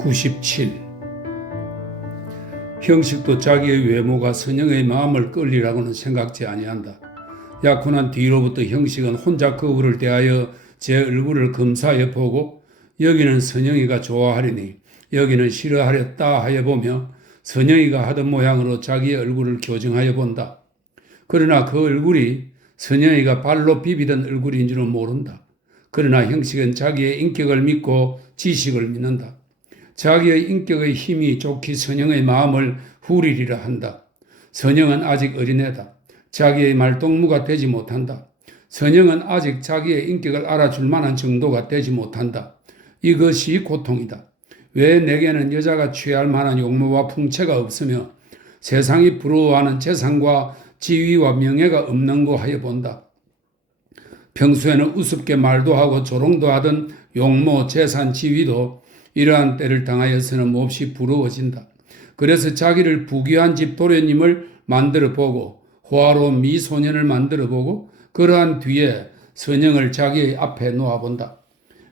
97. 형식도 자기의 외모가 선영의 마음을 끌리라고는 생각지 아니한다. 약혼한 뒤로부터 형식은 혼자 거울을 대하여 제 얼굴을 검사해 보고 여기는 선영이가 좋아하리니 여기는 싫어하렸다 하여 보며 선영이가 하던 모양으로 자기의 얼굴을 교정하여 본다. 그러나 그 얼굴이 선영이가 발로 비비던 얼굴인 줄은 모른다. 그러나 형식은 자기의 인격을 믿고 지식을 믿는다. 자기의 인격의 힘이 좋기 선영의 마음을 후리리라 한다. 선영은 아직 어린애다. 자기의 말동무가 되지 못한다. 선영은 아직 자기의 인격을 알아줄 만한 정도가 되지 못한다. 이것이 고통이다. 왜 내게는 여자가 취할 만한 용모와 풍채가 없으며 세상이 부러워하는 재산과 지위와 명예가 없는고 하여 본다. 평소에는 우습게 말도 하고 조롱도 하던 용모, 재산, 지위도 이러한 때를 당하여서는 몹시 부러워진다. 그래서 자기를 부귀한 집 도련님을 만들어보고 호화로운 미소년을 만들어보고 그러한 뒤에 선영을 자기의 앞에 놓아본다.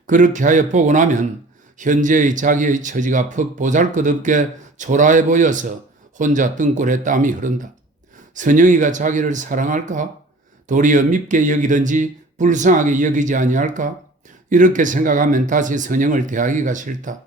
그렇게 하여 보고 나면 현재의 자기의 처지가 퍽 보잘것없게 초라해 보여서 혼자 등골에 땀이 흐른다. 선영이가 자기를 사랑할까? 도리어 밉게 여기든지 불쌍하게 여기지 아니할까? 이렇게 생각하면 다시 선영을 대하기가 싫다.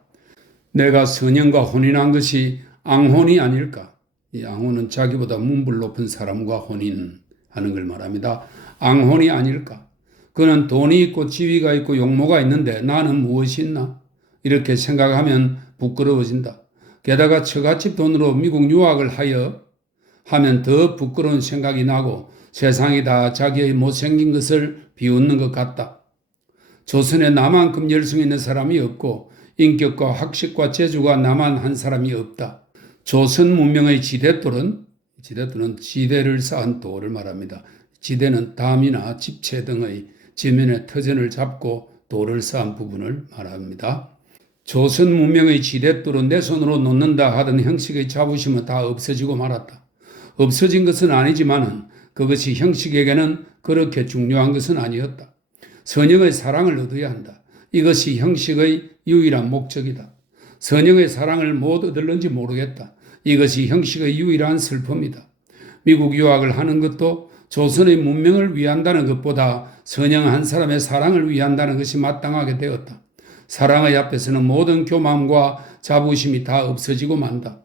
내가 선영과 혼인한 것이 앙혼이 아닐까? 이 앙혼은 자기보다 문불 높은 사람과 혼인하는 걸 말합니다. 앙혼이 아닐까? 그는 돈이 있고 지위가 있고 용모가 있는데 나는 무엇이 있나? 이렇게 생각하면 부끄러워진다. 게다가 처갓집 돈으로 미국 유학을 하면 더 부끄러운 생각이 나고 세상이 다 자기의 못생긴 것을 비웃는 것 같다. 조선에 나만큼 열성 있는 사람이 없고 인격과 학식과 재주가 나만 한 사람이 없다. 조선 문명의 지대돌은 지대를 쌓은 돌을 말합니다. 지대는 담이나 집체 등의 지면의 터전을 잡고 돌을 쌓은 부분을 말합니다. 조선 문명의 지대돌은 내 손으로 놓는다 하던 형식의 자부심은 다 없어지고 말았다. 없어진 것은 아니지만 그것이 형식에게는 그렇게 중요한 것은 아니었다. 선영의 사랑을 얻어야 한다. 이것이 형식의 유일한 목적이다. 선영의 사랑을 못 얻을는지 모르겠다. 이것이 형식의 유일한 슬픔이다. 미국 유학을 하는 것도 조선의 문명을 위한다는 것보다 선영 한 사람의 사랑을 위한다는 것이 마땅하게 되었다. 사랑의 앞에서는 모든 교만과 자부심이 다 없어지고 만다.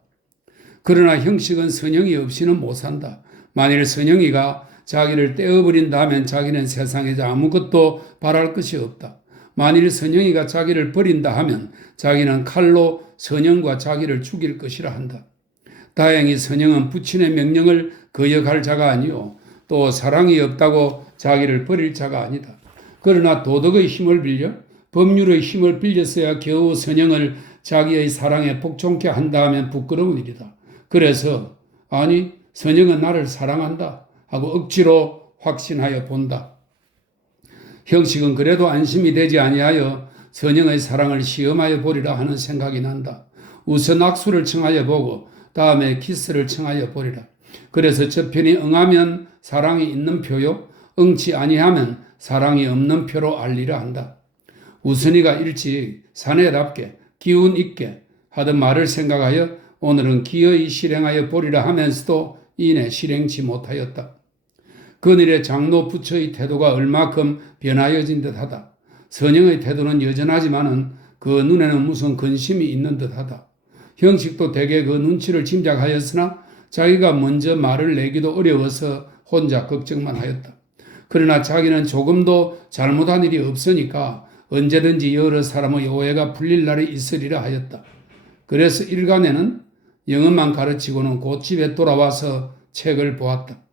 그러나 형식은 선영이 없이는 못 산다. 만일 선영이가 자기를 떼어버린다면 자기는 세상에서 아무것도 바랄 것이 없다. 만일 선영이가 자기를 버린다 하면 자기는 칼로 선영과 자기를 죽일 것이라 한다. 다행히 선영은 부친의 명령을 거역할 자가 아니요 또 사랑이 없다고 자기를 버릴 자가 아니다. 그러나 도덕의 힘을 빌려 법률의 힘을 빌렸어야 겨우 선영을 자기의 사랑에 복종케 한다 하면 부끄러운 일이다. 그래서 아니 선영은 나를 사랑한다 하고 억지로 확신하여 본다. 형식은 그래도 안심이 되지 아니하여 선영의 사랑을 시험하여 보리라 하는 생각이 난다. 우선 악수를 청하여 보고 다음에 키스를 청하여 보리라. 그래서 저편이 응하면 사랑이 있는 표요, 응치 아니하면 사랑이 없는 표로 알리라 한다. 우선이가 일찍 사내답게 기운 있게 하던 말을 생각하여 오늘은 기어이 실행하여 보리라 하면서도 이내 실행치 못하였다. 그늘의 장로 부처의 태도가 얼마큼 변하여진 듯하다. 선영의 태도는 여전하지만은 그 눈에는 무슨 근심이 있는 듯하다. 형식도 대개 그 눈치를 짐작하였으나 자기가 먼저 말을 내기도 어려워서 혼자 걱정만 하였다. 그러나 자기는 조금도 잘못한 일이 없으니까 언제든지 여러 사람의 오해가 풀릴 날이 있으리라 하였다. 그래서 일간에는 영어만 가르치고는 곧 집에 돌아와서 책을 보았다.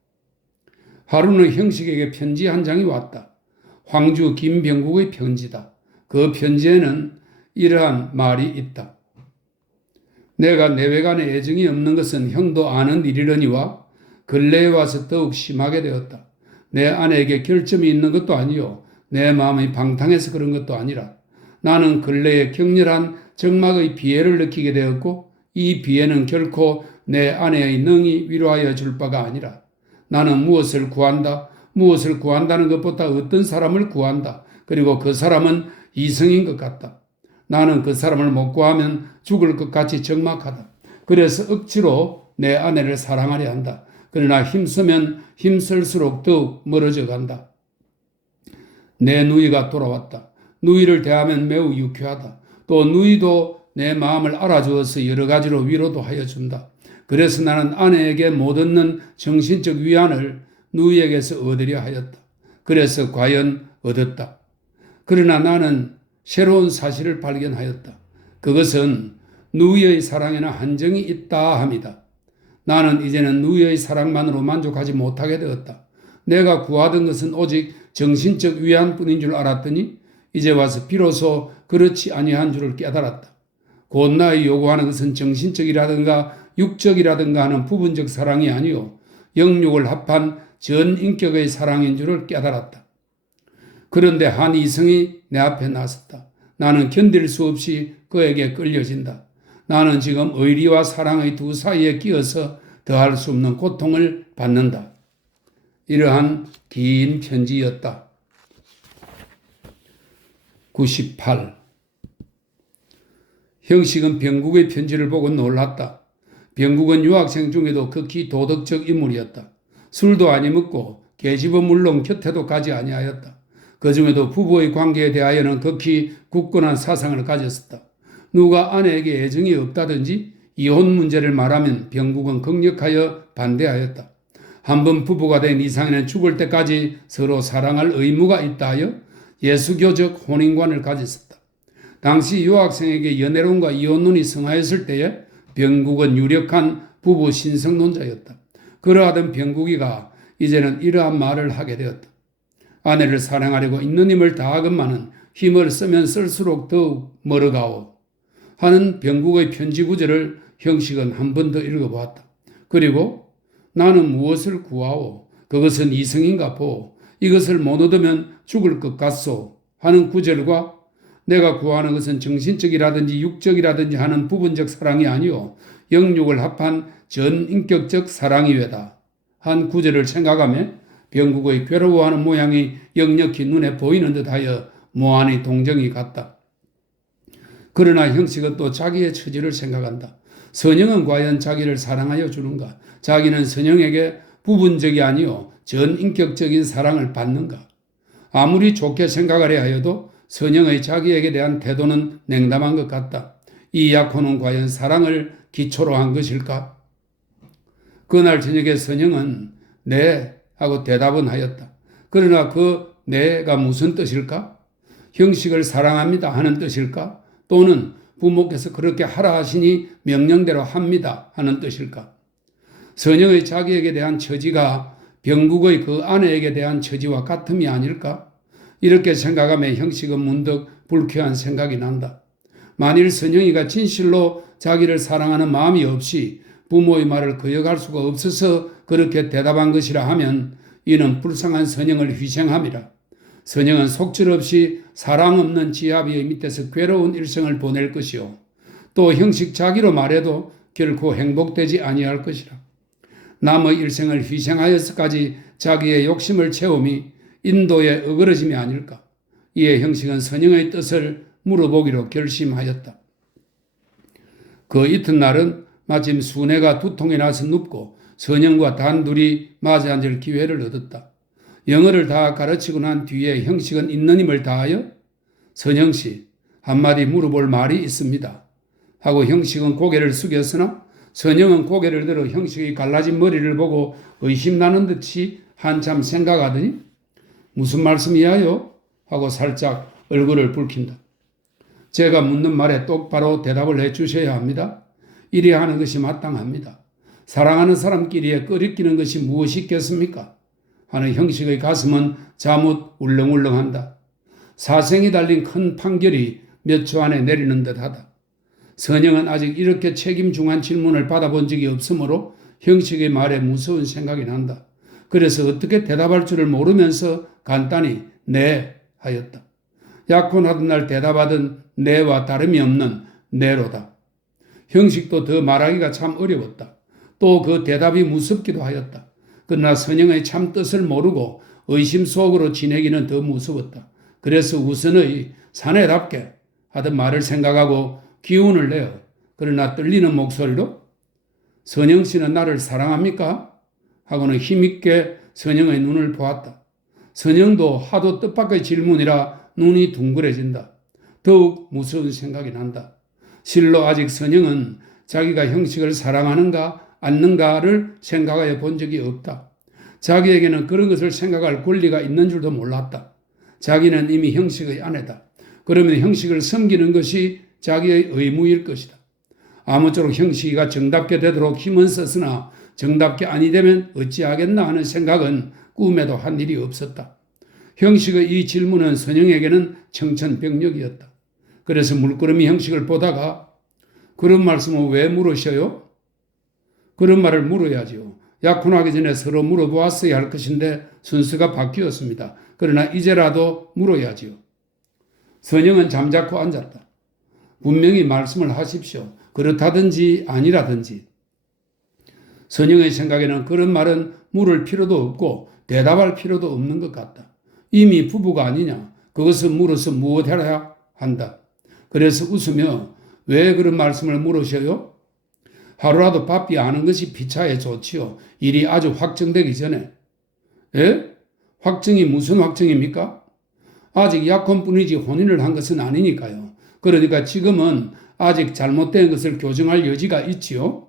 하루는 형식에게 편지 한 장이 왔다. 황주 김병국의 편지다. 그 편지에는 이러한 말이 있다. 내가 내외간에 애정이 없는 것은 형도 아는 일이려니와 근래에 와서 더욱 심하게 되었다. 내 아내에게 결점이 있는 것도 아니요 내 마음이 방탕해서 그런 것도 아니라 나는 근래에 격렬한 정막의 비애를 느끼게 되었고 이 비애는 결코 내 아내의 능히 위로하여 줄 바가 아니라 나는 무엇을 구한다. 무엇을 구한다는 것보다 어떤 사람을 구한다. 그리고 그 사람은 이성인 것 같다. 나는 그 사람을 못 구하면 죽을 것 같이 적막하다. 그래서 억지로 내 아내를 사랑하려 한다. 그러나 힘쓰면 힘쓸수록 더욱 멀어져 간다. 내 누이가 돌아왔다. 누이를 대하면 매우 유쾌하다. 또 누이도 내 마음을 알아주어서 여러 가지로 위로도 하여 준다. 그래서 나는 아내에게 못 얻는 정신적 위안을 누이에게서 얻으려 하였다. 그래서 과연 얻었다. 그러나 나는 새로운 사실을 발견하였다. 그것은 누이의 사랑에는 한정이 있다 합니다. 나는 이제는 누이의 사랑만으로 만족하지 못하게 되었다. 내가 구하던 것은 오직 정신적 위안뿐인 줄 알았더니 이제 와서 비로소 그렇지 아니한 줄을 깨달았다. 곧 나의 요구하는 것은 정신적이라든가 육적이라든가 하는 부분적 사랑이 아니요 영육을 합한 전 인격의 사랑인 줄을 깨달았다. 그런데 한 이성이 내 앞에 나섰다. 나는 견딜 수 없이 그에게 끌려진다. 나는 지금 의리와 사랑의 두 사이에 끼어서 더할 수 없는 고통을 받는다. 이러한 긴 편지였다. 98. 형식은 병국의 편지를 보고 놀랐다. 병국은 유학생 중에도 극히 도덕적 인물이었다. 술도 아니 먹고 계집은 물론 곁에도 가지 아니하였다. 그 중에도 부부의 관계에 대하여는 극히 굳건한 사상을 가졌었다. 누가 아내에게 애정이 없다든지 이혼 문제를 말하면 병국은 극력하여 반대하였다. 한번 부부가 된 이상에는 죽을 때까지 서로 사랑할 의무가 있다 하여 예수교적 혼인관을 가졌었다. 당시 유학생에게 연애론과 이혼론이 성하였을 때에 병국은 유력한 부부 신성론자였다. 그러하던 병국이가 이제는 이러한 말을 하게 되었다. 아내를 사랑하려고 있는 힘을 다하건만은 힘을 쓰면 쓸수록 더욱 멀어가오 하는 병국의 편지 구절을 형식은 한 번 더 읽어보았다. 그리고 나는 무엇을 구하오? 그것은 이성인가 보. 이것을 못 얻으면 죽을 것 같소 하는 구절과 내가 구하는 것은 정신적이라든지 육적이라든지 하는 부분적 사랑이 아니오 영육을 합한 전인격적 사랑이외다 한 구절을 생각하며 병국의 괴로워하는 모양이 역력히 눈에 보이는 듯하여 무한히 동정이 갔다. 그러나 형식은 또 자기의 처지를 생각한다. 선영은 과연 자기를 사랑하여 주는가? 자기는 선영에게 부분적이 아니오 전인격적인 사랑을 받는가? 아무리 좋게 생각하려 하여도 선영의 자기에게 대한 태도는 냉담한 것 같다. 이 약혼은 과연 사랑을 기초로 한 것일까? 그날 저녁에 선영은 네 하고 대답은 하였다. 그러나 그 네가 무슨 뜻일까? 형식을 사랑합니다 하는 뜻일까? 또는 부모께서 그렇게 하라 하시니 명령대로 합니다 하는 뜻일까? 선영의 자기에게 대한 처지가 병국의 그 아내에게 대한 처지와 같음이 아닐까? 이렇게 생각하며 형식은 문득 불쾌한 생각이 난다. 만일 선영이가 진실로 자기를 사랑하는 마음이 없이 부모의 말을 거역할 수가 없어서 그렇게 대답한 것이라 하면 이는 불쌍한 선영을 희생함이라. 선영은 속절없이 사랑 없는 지아비의 밑에서 괴로운 일생을 보낼 것이요. 또 형식 자기로 말해도 결코 행복되지 아니할 것이라. 남의 일생을 희생하여서까지 자기의 욕심을 채움이 인도의 어그러짐이 아닐까. 이에 형식은 선영의 뜻을 물어보기로 결심하였다. 그 이튿날은 마침 순애가 두통이 나서 눕고 선영과 단둘이 마주 앉을 기회를 얻었다. 영어를 다 가르치고 난 뒤에 형식은 있는 힘을 다하여 선영씨 한마디 물어볼 말이 있습니다 하고 형식은 고개를 숙였으나 선영은 고개를 들어 형식의 갈라진 머리를 보고 의심나는 듯이 한참 생각하더니 무슨 말씀이야요? 하고 살짝 얼굴을 붉힌다. 제가 묻는 말에 똑바로 대답을 해주셔야 합니다. 이리 하는 것이 마땅합니다. 사랑하는 사람끼리에 끓이끼는 것이 무엇이 있겠습니까? 하는 형식의 가슴은 자뭇 울렁울렁한다. 사생이 달린 큰 판결이 몇 초 안에 내리는 듯하다. 선영은 아직 이렇게 책임중한 질문을 받아본 적이 없으므로 형식의 말에 무서운 생각이 난다. 그래서 어떻게 대답할 줄을 모르면서 간단히 네 하였다. 약혼하던 날 대답하던 네와 다름이 없는 네로다. 형식도 더 말하기가 참 어려웠다. 또 그 대답이 무섭기도 하였다. 그러나 선영의 참 뜻을 모르고 의심 속으로 지내기는 더 무서웠다. 그래서 우선의 사내답게 하던 말을 생각하고 기운을 내어 그러나 떨리는 목소리로 선영 씨는 나를 사랑합니까? 하고는 힘있게 선영의 눈을 보았다. 선영도 하도 뜻밖의 질문이라 눈이 둥그레진다. 더욱 무서운 생각이 난다. 실로 아직 선영은 자기가 형식을 사랑하는가 않는가를 생각해 본 적이 없다. 자기에게는 그런 것을 생각할 권리가 있는 줄도 몰랐다. 자기는 이미 형식의 아내다. 그러면 형식을 섬기는 것이 자기의 의무일 것이다. 아무쪼록 형식이가 정답게 되도록 힘은 썼으나 정답게 아니 되면 어찌하겠나 하는 생각은 꿈에도 한 일이 없었다. 형식의 이 질문은 선영에게는 청천벽력이었다. 그래서 물끄러미 형식을 보다가 그런 말씀을 왜 물으셔요? 그런 말을 물어야지요. 약혼하기 전에 서로 물어보았어야 할 것인데 순서가 바뀌었습니다. 그러나 이제라도 물어야지요. 선영은 잠자코 앉았다. 분명히 말씀을 하십시오. 그렇다든지 아니라든지. 선영의 생각에는 그런 말은 물을 필요도 없고 대답할 필요도 없는 것 같다. 이미 부부가 아니냐. 그것을 물어서 무엇해야 한다. 그래서 웃으며 왜 그런 말씀을 물으셔요? 하루라도 바삐 아는 것이 피차에 좋지요. 일이 아주 확정되기 전에. 예? 확정이 무슨 확정입니까? 아직 약혼뿐이지 혼인을 한 것은 아니니까요. 그러니까 지금은 아직 잘못된 것을 교정할 여지가 있지요.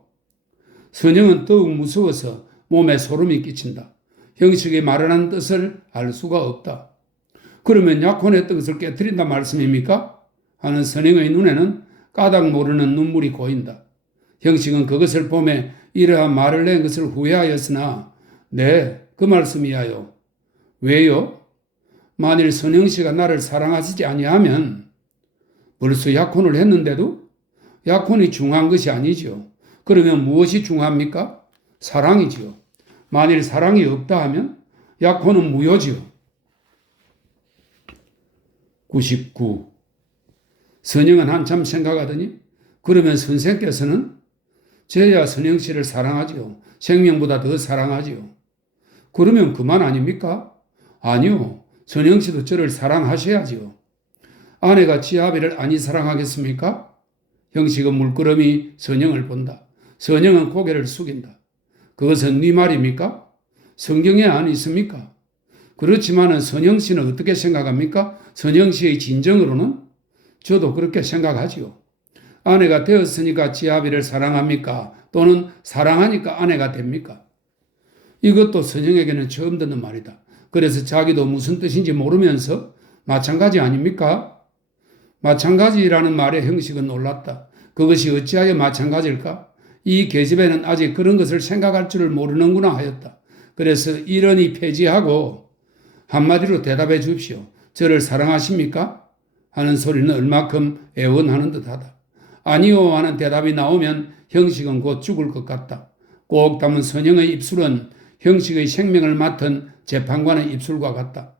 선영은 더욱 무서워서 몸에 소름이 끼친다. 형식이 말하는 뜻을 알 수가 없다. 그러면 약혼했던 것을 깨뜨린다 말씀입니까? 하는 선영의 눈에는 까닭 모르는 눈물이 고인다. 형식은 그것을 보며 이러한 말을 낸 것을 후회하였으나 네, 그 말씀이야요. 왜요? 만일 선영 씨가 나를 사랑하시지 아니하면 벌써 약혼을 했는데도 약혼이 중요한 것이 아니지요. 그러면 무엇이 중요합니까? 사랑이지요. 만일 사랑이 없다 하면 약혼은 무효지요. 99. 선영은 한참 생각하더니 그러면 선생께서는 저야 선영 씨를 사랑하지요. 생명보다 더 사랑하지요. 그러면 그만 아닙니까? 아니요. 선영 씨도 저를 사랑하셔야지요. 아내가 지아비를 아니 사랑하겠습니까? 형식은 물끄러미 선영을 본다. 선영은 고개를 숙인다. 그것은 네 말입니까? 성경에 안 있습니까? 그렇지만은 선영 씨는 어떻게 생각합니까? 선영 씨의 진정으로는 저도 그렇게 생각하지요. 아내가 되었으니까 지아비를 사랑합니까? 또는 사랑하니까 아내가 됩니까? 이것도 선영에게는 처음 듣는 말이다. 그래서 자기도 무슨 뜻인지 모르면서 마찬가지 아닙니까? 마찬가지라는 말의 형식은 놀랐다. 그것이 어찌하여 마찬가지일까? 이 계집애는 아직 그런 것을 생각할 줄을 모르는구나 하였다. 그래서 이런이 폐지하고 한마디로 대답해 주십시오. 저를 사랑하십니까? 하는 소리는 얼마큼 애원하는 듯하다. 아니요 하는 대답이 나오면 형식은 곧 죽을 것 같다. 꼭 담은 선영의 입술은 형식의 생명을 맡은 재판관의 입술과 같다.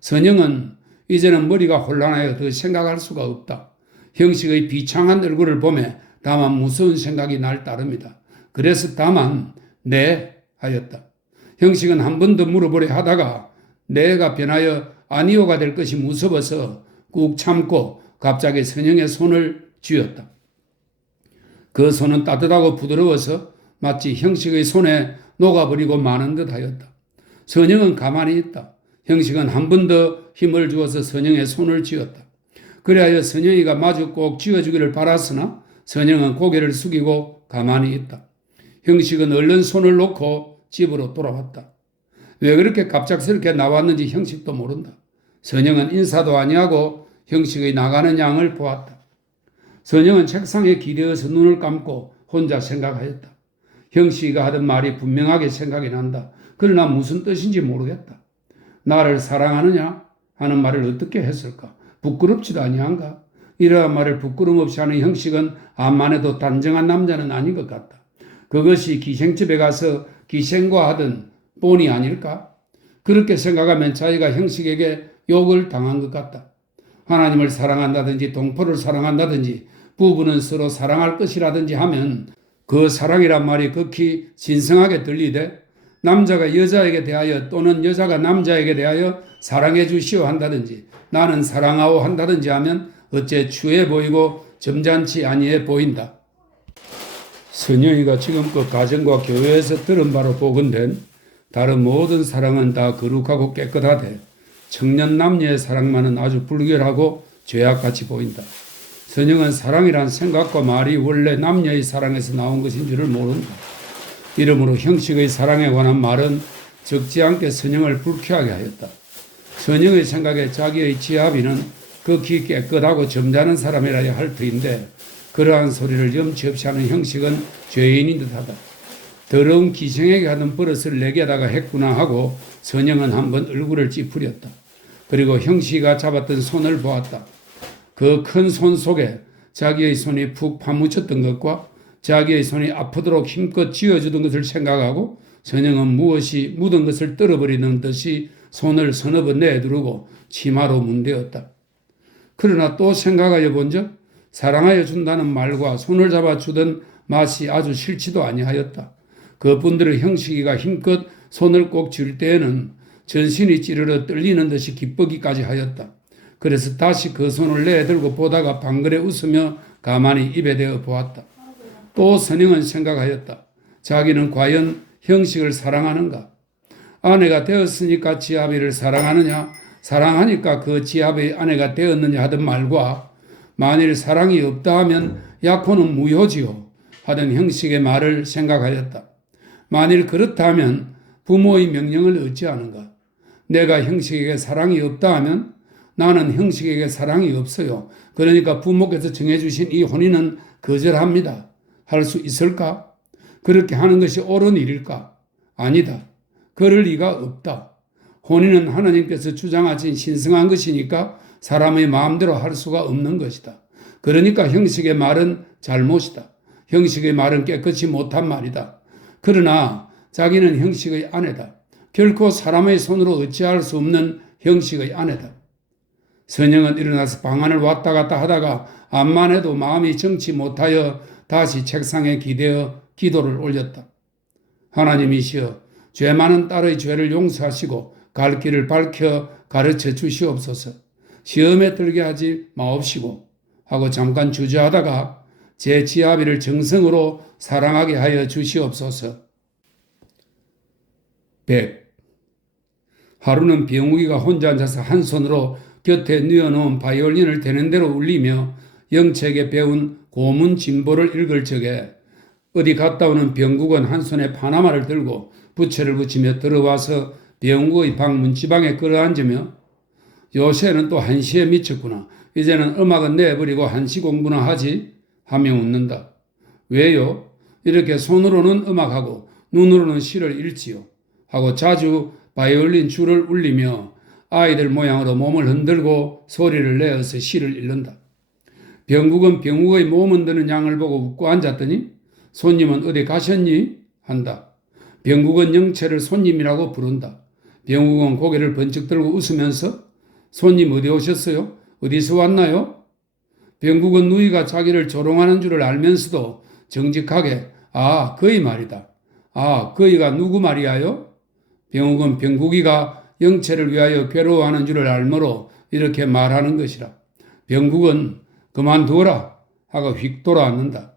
선영은 이제는 머리가 혼란하여 더 생각할 수가 없다. 형식의 비창한 얼굴을 보며 다만 무서운 생각이 날 따릅니다. 그래서 다만 네 하였다. 형식은 한 번 더 물어보려 하다가 네가 변하여 아니오가 될 것이 무서워서 꾹 참고 갑자기 선영의 손을 쥐었다. 그 손은 따뜻하고 부드러워서 마치 형식의 손에 녹아버리고 마는 듯 하였다. 선영은 가만히 있다. 형식은 한 번 더 힘을 주어서 선영의 손을 쥐었다. 그리하여 선영이가 마주 꼭 쥐어주기를 바랐으나 선영은 고개를 숙이고 가만히 있다. 형식은 얼른 손을 놓고 집으로 돌아왔다. 왜 그렇게 갑작스럽게 나왔는지 형식도 모른다. 선영은 인사도 아니하고 형식의 나가는 양을 보았다. 선영은 책상에 기대어서 눈을 감고 혼자 생각하였다. 형식이가 하던 말이 분명하게 생각이 난다. 그러나 무슨 뜻인지 모르겠다. 나를 사랑하느냐 하는 말을 어떻게 했을까? 부끄럽지도 아니한가? 이러한 말을 부끄럼 없이 하는 형식은 암만 해도 단정한 남자는 아닌 것 같다. 그것이 기생집에 가서 기생과 하던 본이 아닐까? 그렇게 생각하면 자기가 형식에게 욕을 당한 것 같다. 하나님을 사랑한다든지 동포를 사랑한다든지 부부는 서로 사랑할 것이라든지 하면 그 사랑이란 말이 극히 신성하게 들리되 남자가 여자에게 대하여 또는 여자가 남자에게 대하여 사랑해 주시오 한다든지 나는 사랑하오 한다든지 하면 어째 추해 보이고 점잖지 아니해 보인다. 선영이가 지금껏 가정과 교회에서 들은 바로 복원된 다른 모든 사랑은 다 거룩하고 깨끗하되 청년 남녀의 사랑만은 아주 불결하고 죄악같이 보인다. 선영은 사랑이란 생각과 말이 원래 남녀의 사랑에서 나온 것인 줄을 모른다. 이러므로 형식의 사랑에 관한 말은 적지 않게 선영을 불쾌하게 하였다. 선영의 생각에 자기의 지아비는 극히 깨끗하고 점잖은 사람이라야 할 터인데 그러한 소리를 염치 없이 하는 형식은 죄인인 듯하다. 더러운 기생에게 하던 버릇을 내게다가 했구나 하고 선영은 한번 얼굴을 찌푸렸다. 그리고 형식이가 잡았던 손을 보았다. 그 큰 손 속에 자기의 손이 푹 파묻혔던 것과 자기의 손이 아프도록 힘껏 쥐어주던 것을 생각하고 선영은 무엇이 묻은 것을 떨어버리는 듯이 손을 서너 번 내두르고 치마로 문대었다. 그러나 또 생각하여 본즉 사랑하여 준다는 말과 손을 잡아주던 맛이 아주 싫지도 아니하였다. 그분들의 형식이가 힘껏 손을 꼭 쥘 때에는 전신이 찌르르 떨리는 듯이 기쁘기까지 하였다. 그래서 다시 그 손을 내들고 보다가 방글에 웃으며 가만히 입에 대어 보았다. 또 선영은 생각하였다. 자기는 과연 형식을 사랑하는가? 아내가 되었으니까 지아비를 사랑하느냐? 사랑하니까 그 지아비의 아내가 되었느냐 하던 말과 만일 사랑이 없다 하면 약혼은 무효지요 하던 형식의 말을 생각하였다. 만일 그렇다면 부모의 명령을 어찌하는가? 내가 형식에게 사랑이 없다 하면 나는 형식에게 사랑이 없어요. 그러니까 부모께서 정해주신 이 혼인은 거절합니다. 할 수 있을까? 그렇게 하는 것이 옳은 일일까? 아니다. 그럴 리가 없다. 혼인은 하나님께서 주장하신 신성한 것이니까 사람의 마음대로 할 수가 없는 것이다. 그러니까 형식의 말은 잘못이다. 형식의 말은 깨끗이 못한 말이다. 그러나 자기는 형식의 아내다. 결코 사람의 손으로 어찌할 수 없는 형식의 아내다. 선영은 일어나서 방안을 왔다 갔다 하다가 암만 해도 마음이 정치 못하여 다시 책상에 기대어 기도를 올렸다. 하나님이시여, 죄 많은 딸의 죄를 용서하시고 갈 길을 밝혀 가르쳐 주시옵소서. 시험에 들게 하지 마옵시고 하고 잠깐 주저하다가 제 지아비를 정성으로 사랑하게 하여 주시옵소서. 100. 하루는 병욱이가 혼자 앉아서 한 손으로 곁에 뉘어놓은 바이올린을 되는 대로 울리며 영책에 배운 고문 진보를 읽을 적에 어디 갔다 오는 병국은 한 손에 파나마를 들고 부채를 붙이며 들어와서 병국의 방 문지방에 끌어앉으며 요새는 또 한시에 미쳤구나. 이제는 음악은 내버리고 한시 공부나 하지 하며 웃는다. 왜요? 이렇게 손으로는 음악하고 눈으로는 시를 읽지요. 하고 자주 바이올린 줄을 울리며 아이들 모양으로 몸을 흔들고 소리를 내어서 시를 읽는다. 병국은 병국의 몸 흔드는 양을 보고 웃고 앉았더니 손님은 어디 가셨니? 한다. 병국은 영채를 손님이라고 부른다. 병국은 고개를 번쩍 들고 웃으면서 손님 어디 오셨어요? 어디서 왔나요? 병국은 누이가 자기를 조롱하는 줄을 알면서도 정직하게 그의 말이다. 그이가 누구 말이야요? 병국은 병국이가 영채를 위하여 괴로워하는 줄을 알므로 이렇게 말하는 것이라. 병국은 그만두어라 하고 휙 돌아앉는다.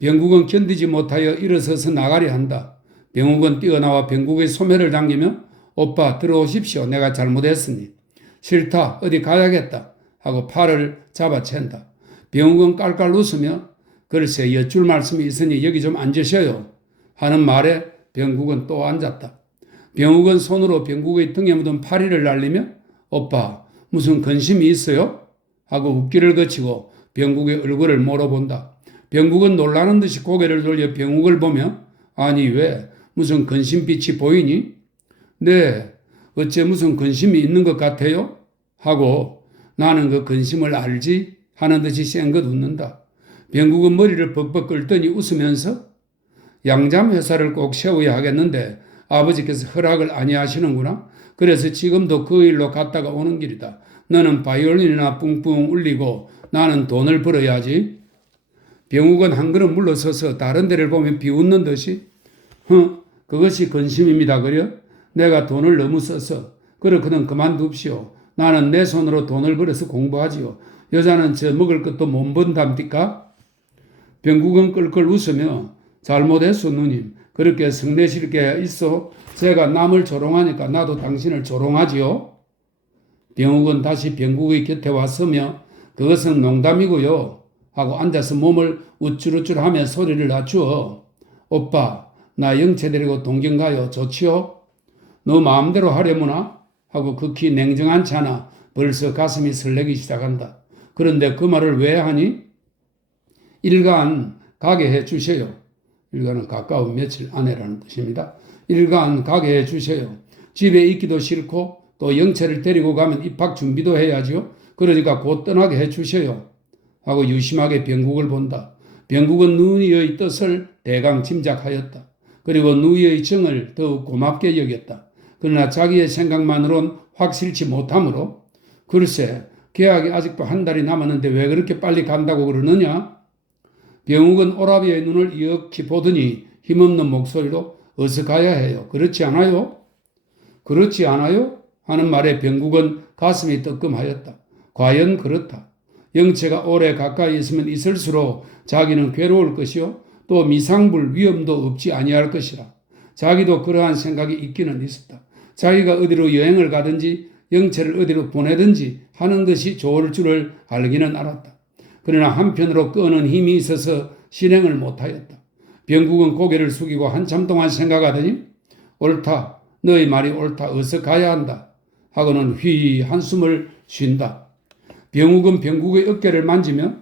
병국은 견디지 못하여 일어서서 나가려 한다. 병국은 뛰어나와 병국의 소매를 당기며 오빠 들어오십시오. 내가 잘못했으니. 싫다. 어디 가야겠다. 하고 팔을 잡아챈다. 병국은 깔깔 웃으며 글쎄 여쭐 말씀이 있으니 여기 좀 앉으셔요. 하는 말에 병국은 또 앉았다. 병국은 손으로 병국의 등에 묻은 파리를 날리며 오빠 무슨 근심이 있어요? 하고 웃기를 거치고 병국의 얼굴을 물어본다. 병국은 놀라는 듯이 고개를 돌려 병국을 보며 아니 왜 무슨 근심빛이 보이니? 네, 어째 무슨 근심이 있는 것 같아요? 하고 나는 그 근심을 알지? 하는 듯이 쌩긋 웃는다. 병국은 머리를 벅벅 끌더니 웃으면서 양잠 회사를 꼭 세워야 하겠는데 아버지께서 허락을 아니하시는구나. 그래서 지금도 그 일로 갔다가 오는 길이다. 너는 바이올린이나 뿡뿡 울리고 나는 돈을 벌어야지. 병욱은 한 걸음 물러서서 다른 데를 보며 비웃는 듯이 그것이 근심입니다. 그려? 내가 돈을 너무 써서 그렇거든 그만둡시오. 나는 내 손으로 돈을 벌어서 공부하지요. 여자는 저 먹을 것도 못 번답니까? 병국은 끌끌 웃으며 잘못했어 누님. 그렇게 성내실 게 있어. 제가 남을 조롱하니까 나도 당신을 조롱하지요. 병국은 다시 병국의 곁에 왔으며 그것은 농담이고요 하고 앉아서 몸을 우쭐우쭐하며 소리를 낮추어 오빠 나 영채 데리고 동경 가요. 좋지요? 너 마음대로 하려무나? 하고 극히 냉정한 않아 벌써 가슴이 설레기 시작한다. 그런데 그 말을 왜 하니? 일간 가게 해 주세요. 일간은 가까운 며칠 안에라는 뜻입니다. 일간 가게 해 주세요. 집에 있기도 싫고 또 영채를 데리고 가면 입학 준비도 해야지요. 그러니까 곧 떠나게 해 주세요. 하고 유심하게 병국을 본다. 병국은 누이의 뜻을 대강 짐작하였다. 그리고 누이의 정을 더욱 고맙게 여겼다. 그러나 자기의 생각만으론 확실치 못하므로 글쎄 계약이 아직도 한 달이 남았는데 왜 그렇게 빨리 간다고 그러느냐? 병욱은 오라비의 눈을 이윽히 보더니 힘없는 목소리로 어서 가야 해요. 그렇지 않아요? 그렇지 않아요? 하는 말에 병국은 가슴이 뜨끔하였다. 과연 그렇다. 영채가 오래 가까이 있으면 있을수록 자기는 괴로울 것이요. 또 미상불 위험도 없지 아니할 것이라. 자기도 그러한 생각이 있기는 있었다. 자기가 어디로 여행을 가든지 영채를 어디로 보내든지 하는 것이 좋을 줄을 알기는 알았다. 그러나 한편으로 끄는 힘이 있어서 실행을 못하였다. 병국은 고개를 숙이고 한참 동안 생각하더니 옳다. 너의 말이 옳다. 어서 가야 한다. 하고는 휘 한숨을 쉰다. 병국은 병국의 어깨를 만지며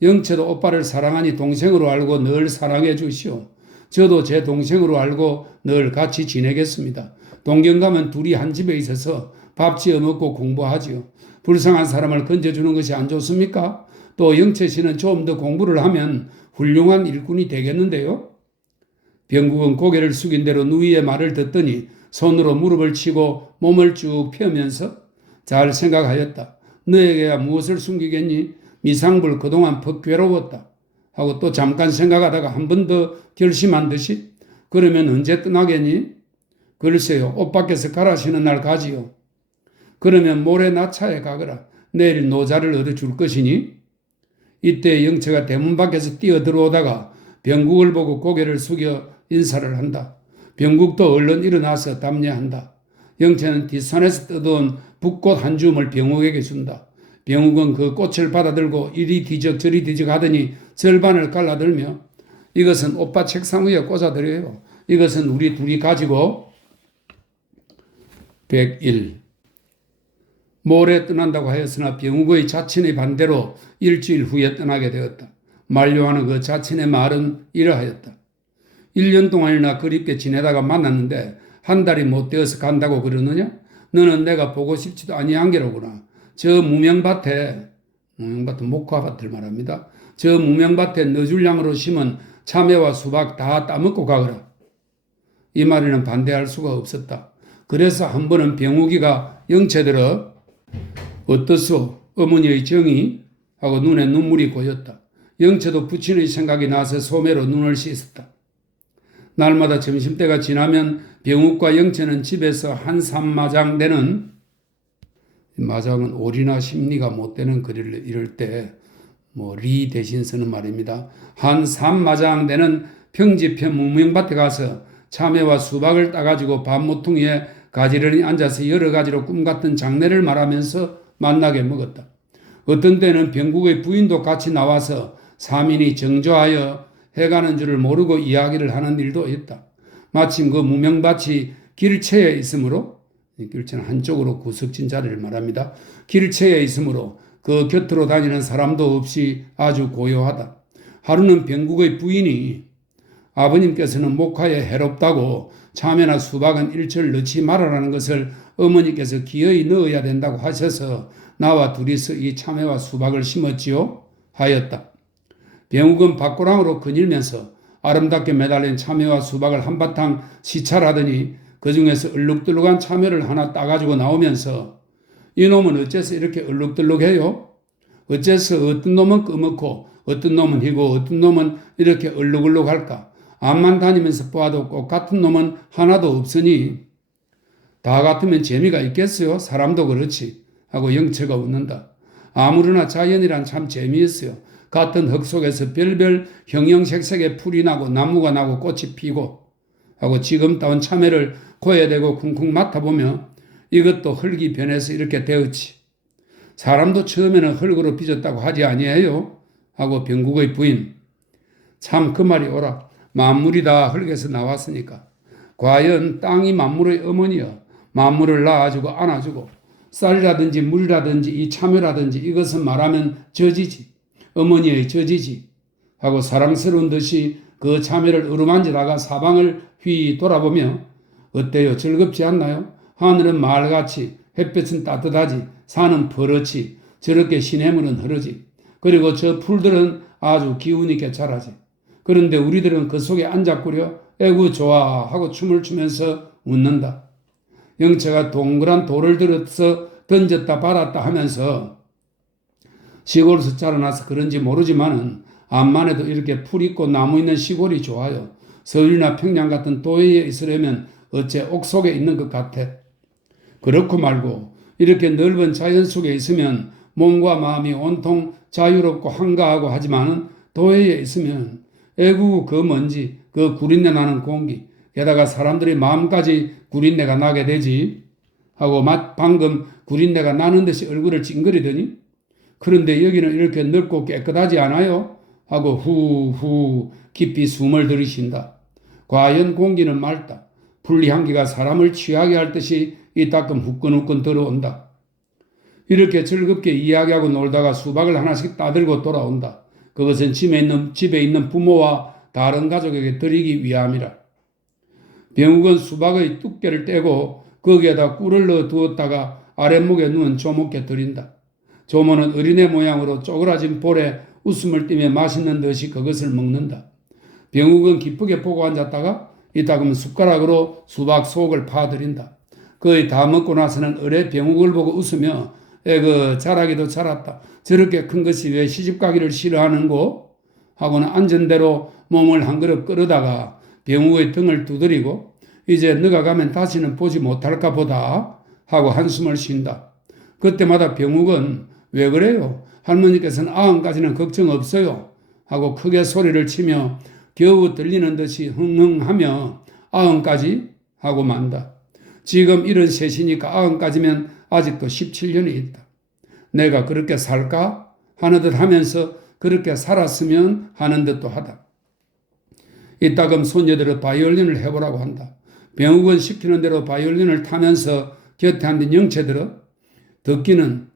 영채도 오빠를 사랑하니 동생으로 알고 늘 사랑해 주시오. 저도 제 동생으로 알고 늘 같이 지내겠습니다. 동경 가면 둘이 한 집에 있어서 밥 지어 먹고 공부하지요. 불쌍한 사람을 건져주는 것이 안 좋습니까? 또 영채 씨는 좀 더 공부를 하면 훌륭한 일꾼이 되겠는데요. 병국은 고개를 숙인 대로 누이의 말을 듣더니 손으로 무릎을 치고 몸을 쭉 펴면서 잘 생각하였다. 너에게야 무엇을 숨기겠니? 미상불 그동안 퍽 괴로웠다. 하고 또 잠깐 생각하다가 한 번 더 결심한 듯이 그러면 언제 떠나겠니? 글쎄요. 옷 밖에서 가라시는 날 가지요. 그러면 모레 나차에 가거라. 내일 노자를 얻어줄 것이니? 이때 영채가 대문 밖에서 뛰어들어오다가 병국을 보고 고개를 숙여 인사를 한다. 병국도 얼른 일어나서 답례한다. 영채는 뒷산에서 뜯어온 붓꽃 한 줌을 병국에게 준다. 병국은 그 꽃을 받아들고 이리 뒤적 저리 뒤적 하더니 절반을 갈라들며 이것은 오빠 책상 위에 꽂아드려요. 이것은 우리 둘이 가지고 101. 모레 떠난다고 하였으나 병욱의 자친의 반대로 일주일 후에 떠나게 되었다. 만료하는 그 자친의 말은 이러하였다. 1년 동안이나 그립게 지내다가 만났는데 한 달이 못 되어서 간다고 그러느냐? 너는 내가 보고 싶지도 아니한 게로구나. 저 무명밭에 목화밭을 말합니다. 저 무명밭에 너줄량으로 심은 참외와 수박 다 따먹고 가거라. 이 말에는 반대할 수가 없었다. 그래서 한 번은 병욱이가 영채들어 어떻소 어머니의 정이? 하고 눈에 눈물이 고였다. 영채도 부친의 생각이 나서 소매로 눈을 씻었다. 날마다 점심때가 지나면 병욱과 영채는 집에서 한 삼마장 되는 마장은 오리나 심리가 못 되는 글을 이럴 때 리 대신 쓰는 말입니다. 한 삼마장 되는 평지편 무명밭에 가서 참외와 수박을 따가지고 밥모퉁이에 가지런히 앉아서 여러 가지로 꿈같은 장례를 말하면서 만나게 먹었다. 어떤 때는 병국의 부인도 같이 나와서 사민이 정조하여 해가는 줄을 모르고 이야기를 하는 일도 있다. 마침 그 무명밭이 길체에 있으므로 길체는 한쪽으로 구석진 자리를 말합니다. 길체에 있으므로 그 곁으로 다니는 사람도 없이 아주 고요하다. 하루는 병국의 부인이 아버님께서는 목화에 해롭다고 참외나 수박은 일절 넣지 말아라는 것을 어머니께서 기어이 넣어야 된다고 하셔서 나와 둘이서 이 참외와 수박을 심었지요 하였다. 병욱은 밭고랑으로 거닐면서 아름답게 매달린 참외와 수박을 한바탕 시찰하더니 그 중에서 얼룩덜룩한 참외를 하나 따가지고 나오면서 이놈은 어째서 이렇게 얼룩덜룩해요? 어째서 어떤 놈은 검었고 어떤 놈은 희고 어떤 놈은 이렇게 얼룩얼룩할까? 앞만 다니면서 보아도 꼭 같은 놈은 하나도 없으니 다 같으면 재미가 있겠어요? 사람도 그렇지. 하고 영채가 웃는다. 아무르나 자연이란 참 재미있어요. 같은 흙 속에서 별별 형형색색의 풀이 나고 나무가 나고 꽃이 피고 하고 지금 따온 참외를 코에 대고 쿵쿵 맡아보며 이것도 흙이 변해서 이렇게 되었지. 사람도 처음에는 흙으로 빚었다고 하지 아니에요? 하고 병국의 부인. 참 그 말이 옳아. 만물이 다 흙에서 나왔으니까. 과연 땅이 만물의 어머니여. 만물을 낳아주고 안아주고 쌀이라든지 물이라든지 이 참외라든지 이것은 말하면 저지지. 어머니의 저지지. 하고 사랑스러운 듯이 그 참외를 어루만지다가 사방을 휘 돌아보며 어때요? 즐겁지 않나요? 하늘은 말같이 햇볕은 따뜻하지 산은 퍼렇지 저렇게 시냇물은 흐르지 그리고 저 풀들은 아주 기운 있게 자라지. 그런데 우리들은 그 속에 앉아꾸려 에구 좋아 하고 춤을 추면서 웃는다. 영채가 동그란 돌을 들어서 던졌다 받았다 하면서 시골에서 자라나서 그런지 모르지만은 암만 해도 이렇게 풀 있고 나무 있는 시골이 좋아요. 서울이나 평양 같은 도시에 있으려면 어째 옥 속에 있는 것 같아. 그렇고 말고 이렇게 넓은 자연 속에 있으면 몸과 마음이 온통 자유롭고 한가하고 하지만은 도시에 있으면 에구 그 먼지 그 구린내 나는 공기 게다가 사람들의 마음까지 구린내가 나게 되지 하고 방금 구린내가 나는 듯이 얼굴을 찡그리더니 그런데 여기는 이렇게 넓고 깨끗하지 않아요? 하고 후후 깊이 숨을 들이쉰다. 과연 공기는 맑다. 풀향기가 사람을 취하게 할 듯이 이따금 후끈후끈 들어온다. 이렇게 즐겁게 이야기하고 놀다가 수박을 하나씩 따들고 돌아온다. 그것은 집에 있는 부모와 다른 가족에게 드리기 위함이라. 병욱은 수박의 두께를 떼고 거기에다 꿀을 넣어 두었다가 아랫목에 누운 조목께 드린다. 조모는 어린애 모양으로 쪼그라진 볼에 웃음을 띠며 맛있는 듯이 그것을 먹는다. 병욱은 기쁘게 보고 앉았다가 이따금 숟가락으로 수박 속을 파드린다. 거의 다 먹고 나서는 어뢰 병욱을 보고 웃으며 에그 자라기도 자랐다. 저렇게 큰 것이 왜 시집가기를 싫어하는고? 하고는 앉은 대로 몸을 한 그릇 끌어다가 병욱의 등을 두드리고 이제 너가 가면 다시는 보지 못할까 보다 하고 한숨을 쉰다. 그때마다 병욱은 왜 그래요? 할머니께서는 아흔까지는 걱정 없어요. 하고 크게 소리를 치며 겨우 들리는 듯이 흥흥하며 아흔까지 하고 만다. 지금 73이니까 아흔까지면 아직도 17년이 있다. 내가 그렇게 살까? 하는 듯 하면서 그렇게 살았으면 하는 듯도 하다. 이따금 손녀들은 바이올린을 해보라고 한다. 병욱은 시키는 대로 바이올린을 타면서 곁에 앉은 영채들은 듣기는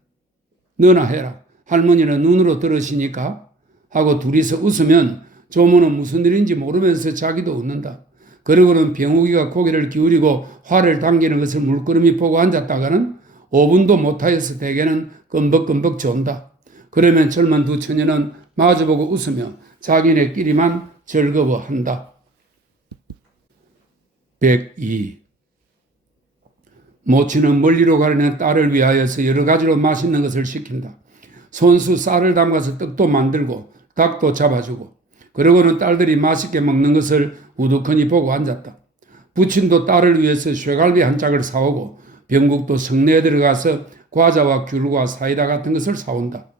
너나 해라. 할머니는 눈으로 들으시니까 하고 둘이서 웃으면 조모는 무슨 일인지 모르면서 자기도 웃는다. 그러고는 병욱이가 고개를 기울이고 화를 당기는 것을 물끄러미 보고 앉았다가는 5분도 못하여서 대개는 끔벅끔벅 존다. 그러면 젊은 두 처녀는 마주보고 웃으며 자기네끼리만 즐거워한다. 102. 모친은 멀리로 가려는 딸을 위하여서 여러 가지로 맛있는 것을 시킨다. 손수 쌀을 담가서 떡도 만들고 닭도 잡아주고 그러고는 딸들이 맛있게 먹는 것을 우두커니 보고 앉았다. 부친도 딸을 위해서 쇠갈비 한 짝을 사오고 병국도 성내에 들어가서 과자와 귤과 사이다 같은 것을 사온다.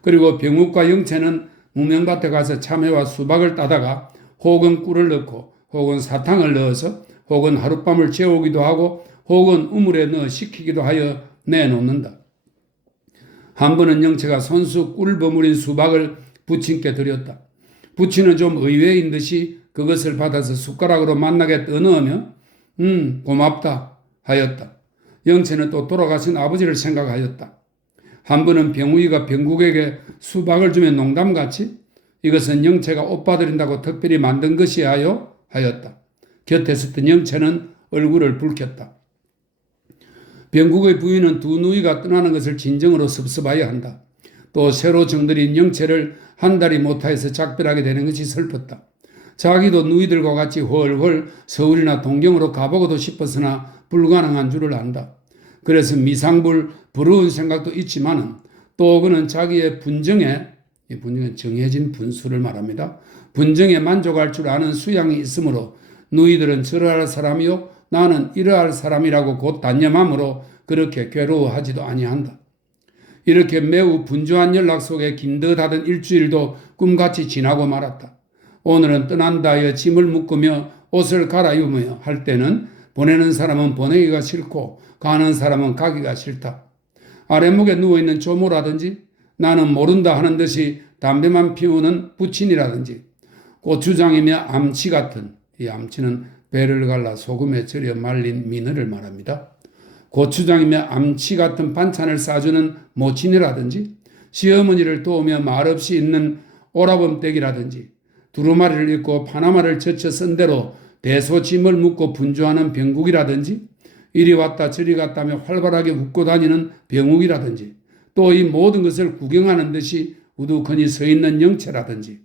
그리고 병국과 영채는 무명밭에 가서 참외와 수박을 따다가 혹은 꿀을 넣고 혹은 사탕을 넣어서 혹은 하룻밤을 재우기도 하고 혹은 우물에 넣어 식히기도 하여 내놓는다. 한 번은 영채가 손수 꿀 버무린 수박을 부친께 드렸다. 부친은 좀 의외인 듯이 그것을 받아서 숟가락으로 맛나게 떠넣으며 고맙다 하였다. 영채는 또 돌아가신 아버지를 생각하였다. 한 번은 병욱이가 병국에게 수박을 주면 농담같이 이것은 영채가 오빠 드린다고 특별히 만든 것이야요 하였다. 곁에 있었던 영채는 얼굴을 붉혔다. 병국의 부인은 두 누이가 떠나는 것을 진정으로 섭섭하여 한다. 또 새로 정들인 영채를 한 달이 못하여서 작별하게 되는 것이 슬펐다. 자기도 누이들과 같이 훨훨 서울이나 동경으로 가보고도 싶었으나 불가능한 줄을 안다. 그래서 미상불 부러운 생각도 있지만은 또 그는 자기의 분정에, 이 분정은 정해진 분수를 말합니다. 분정에 만족할 줄 아는 수양이 있으므로 누이들은 저러할 사람이요 나는 이러할 사람이라고 곧 단념함으로 그렇게 괴로워하지도 아니한다. 이렇게 매우 분주한 연락 속에 긴듯하던 일주일도 꿈같이 지나고 말았다. 오늘은 떠난다 하여 짐을 묶으며 옷을 갈아입으며 할 때는 보내는 사람은 보내기가 싫고 가는 사람은 가기가 싫다. 아랫목에 누워있는 조모라든지 나는 모른다 하는 듯이 담배만 피우는 부친이라든지 고추장이며 암치 같은, 이 암치는 배를 갈라 소금에 절여 말린 미너를 말합니다. 고추장이며 암치 같은 반찬을 싸주는 모친이라든지 시어머니를 도우며 말없이 있는 오라범댁이라든지 두루마리를 입고 파나마를 젖혀 쓴 대로 대소짐을 묶고 분주하는 병국이라든지 이리 왔다 저리 갔다며 활발하게 웃고 다니는 병욱이라든지 또 이 모든 것을 구경하는 듯이 우두커니 서 있는 영체라든지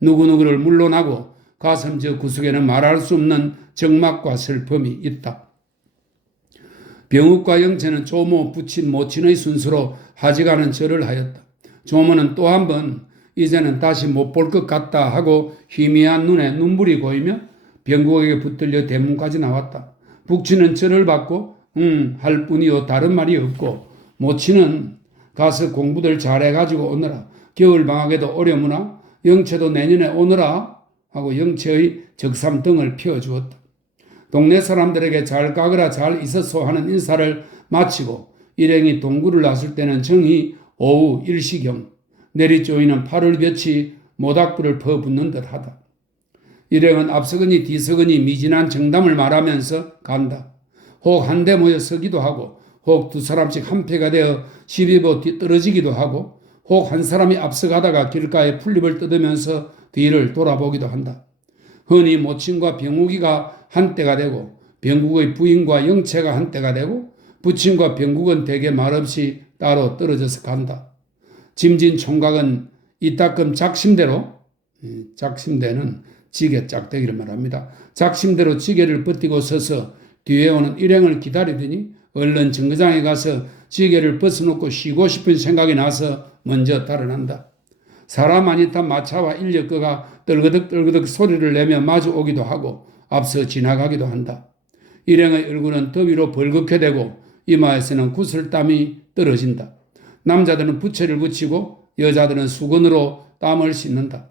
누구누구를 물러나고 가슴 저 구석에는 말할 수 없는 적막과 슬픔이 있다. 병욱과 영체는 조모, 부친, 모친의 순서로 하지가는 절을 하였다. 조모는 또 한 번 이제는 다시 못 볼 것 같다 하고 희미한 눈에 눈물이 고이며 병국에게 붙들려 대문까지 나왔다. 북친은 절을 받고 할 뿐이요 다른 말이 없고 모친은 가서 공부들 잘해가지고 오너라. 겨울방학에도 어려무나 영체도 내년에 오너라 하고 영체의 적삼등을 피워주었다. 동네 사람들에게 잘 가거라 잘 있었소 하는 인사를 마치고 일행이 동굴을 나설 때는 정히 오후 1시경 내리쪼이는 8월 볕이 모닥불을 퍼붓는 듯하다. 일행은 앞서거니 뒤서거니 미진한 정담을 말하면서 간다. 혹 한데 모여 서기도 하고 혹 두 사람씩 한 패가 되어 시비보 뒤떨어지기도 하고 혹 한 사람이 앞서가다가 길가에 풀잎을 뜯으면서 뒤를 돌아보기도 한다. 흔히 모친과 병욱이가 한때가 되고 병국의 부인과 영체가 한때가 되고 부친과 병국은 대개 말없이 따로 떨어져서 간다. 짐진 총각은 이따금 작심대로, 작심대는 지게 짝대기를 말합니다. 작심대로 지게를 버티고 서서 뒤에 오는 일행을 기다리더니 얼른 정거장에 가서 지게를 벗어놓고 쉬고 싶은 생각이 나서 먼저 달아난다. 사람 많이 탄 마차와 인력거가 떨그덕 소리를 내며 마주 오기도 하고 앞서 지나가기도 한다. 일행의 얼굴은 더위로 벌겋게 되고 이마에서는 구슬땀이 떨어진다. 남자들은 부채를 붙이고 여자들은 수건으로 땀을 씻는다.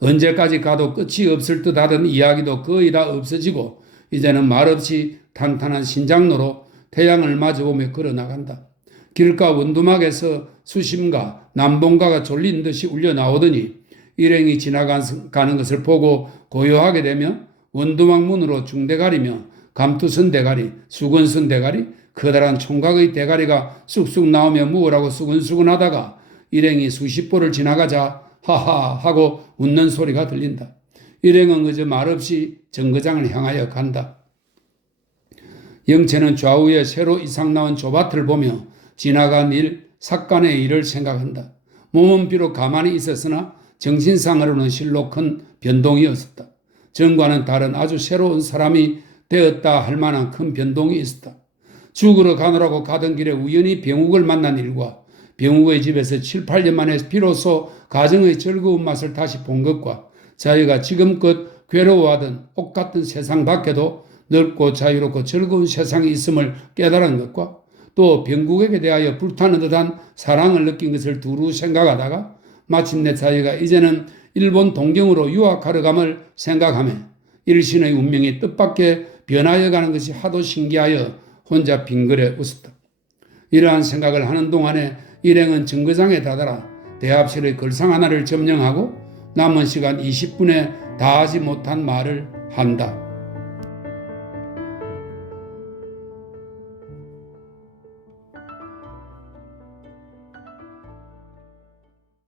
언제까지 가도 끝이 없을 듯 하던 이야기도 거의 다 없어지고 이제는 말없이 탄탄한 신장로로 태양을 마주보며 걸어나간다. 길가 원두막에서 수심가, 남봉가가 졸린 듯이 울려 나오더니 일행이 지나가는 것을 보고 고요하게 되며 원두막 문으로 중대가리며 감투선 대가리, 수건선 대가리, 커다란 총각의 대가리가 쑥쑥 나오며 무엇라고 수근수근하다가 일행이 수십 보를 지나가자 하하 하고 웃는 소리가 들린다. 일행은 그저 말없이 정거장을 향하여 간다. 영체는 좌우에 새로 이상 나온 조밭을 보며 지나간 일, 삭간의 일을 생각한다. 몸은 비록 가만히 있었으나 정신상으로는 실로 큰 변동이었었다. 전과는 다른 아주 새로운 사람이 되었다 할 만한 큰 변동이 있었다. 죽으러 가느라고 가던 길에 우연히 병욱을 만난 일과 병욱의 집에서 7, 8년 만에 비로소 가정의 즐거운 맛을 다시 본 것과 자기가 지금껏 괴로워하던 옥 같은 세상 밖에도 넓고 자유롭고 즐거운 세상이 있음을 깨달은 것과 또 병국에게 대하여 불타는 듯한 사랑을 느낀 것을 두루 생각하다가 마침내 자기가 이제는 일본 동경으로 유학하러 감을 생각하며 일신의 운명이 뜻밖의 변하여 가는 것이 하도 신기하여 혼자 빙그레 웃었다. 이러한 생각을 하는 동안에 일행은 정거장에 다다라 대합실의 걸상 하나를 점령하고 남은 시간 20분에 다 하지 못한 말을 한다.